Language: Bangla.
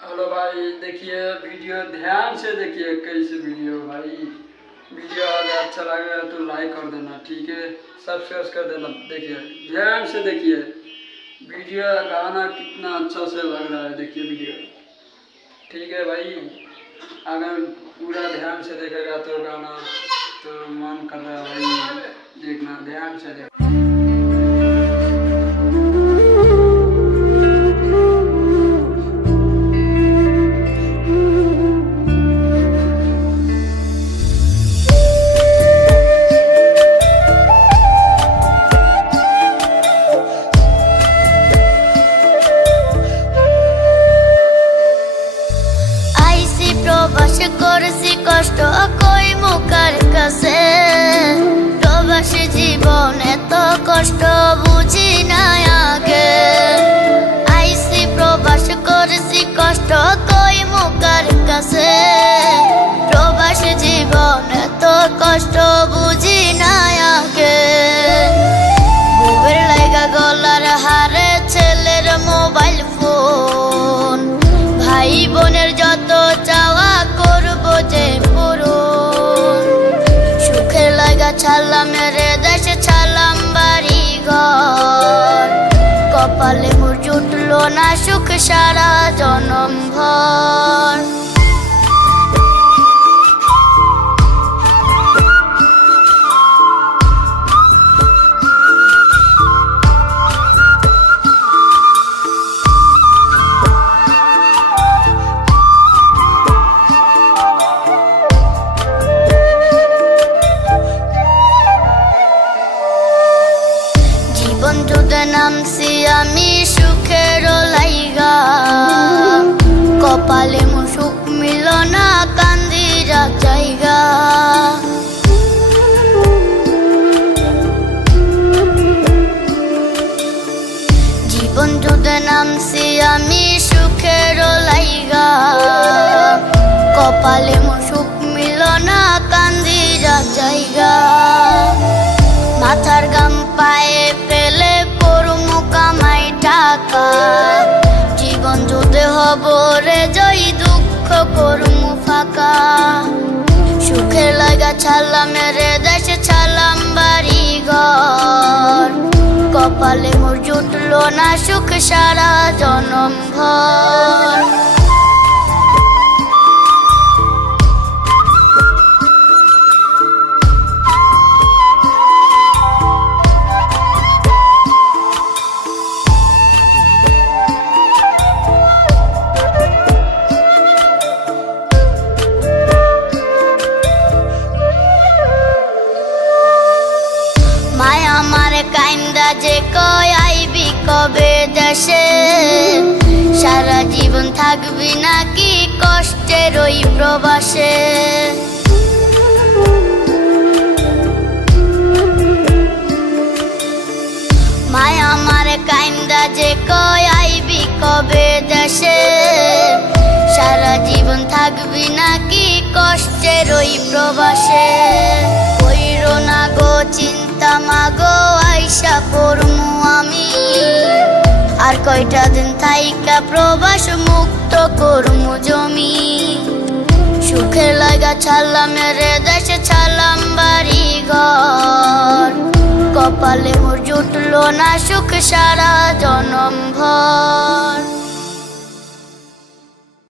हेलो भाई, देखिए वीडियो ध्यान से देखिए। कैसे वीडियो भाई, वीडियो अगर अच्छा लगेगा तो लाइक कर देना, ठीक है, सब्सक्राइब कर देना। देखिए ध्यान से देखिए वीडियो, गाना कितना अच्छा से लग रहा है। देखिए वीडियो, ठीक है भाई। अगर पूरा ध्यान से देखेगा तो गाना तो मन कर रहा है भाई देखना, ध्यान से देखना। প্রবাস করেছি কষ্ট কই মুখার কাছে, প্রবাসী জীবন এত কষ্ট বুঝি না আগে। আইসি প্রবাস করেছি কষ্ট কই মুখার কাছে, প্রবাসী জীবন এত কষ্ট বুঝি না আগে। বুবের লাইগা গলার হারে ছেলের মোবাইল ফোন, ভাই বোনের যত চাওয়া করবো যে পূরণ। সুখের লাগা ছাড়লাম রে দেশে, ছাড়লাম বাড়ি ঘর, কপালে মোর জুটলো না সুখ সারা জনম ভর। বন্ধুদের নামছি আমি সুখের লাইগা, কপালে মো সুখ মিল না কান্দিরা জায়গা। জীবন যুদ্ধে নামছি আমি সুখের লাইগা, কপালে মো সুখ মিল না কান্দিরা জায়গা। মাথার গাম পায়ে ফেলে করমু কামাই টাকা, জীবন যুদ্ধে হব রে জয়, দুঃখ করমু ফাঁকা। সুখের লাগা ছাড়লাম রে দেশে, ছাড়লাম বাড়ি ঘর, কপালে মোর জুটলো না সুখ সারা জনম ভর। কাইন্দা যে কয় আইবি কবে দেশে, সারা জীবন থাকবি নাকি কষ্টের ওই প্রবাসে। মায়া আমার কাইন্দা যে কয় আইবি কবে দেশে, সারা জীবন থাকবি নাকি কষ্টের ওই প্রবাসে। কইরো না গো চিন্তা মাগো, আইসা পড়মু আমি, আর কয়টা দিন থাইকা প্রবাস মুক্ত করমু জমি। সুখের লাগা ছাড়লাম রে দেশে, ছাড়লাম বাড়ি ঘর, কপালে মোর জুটলো না সুখ সারা জনম ভর।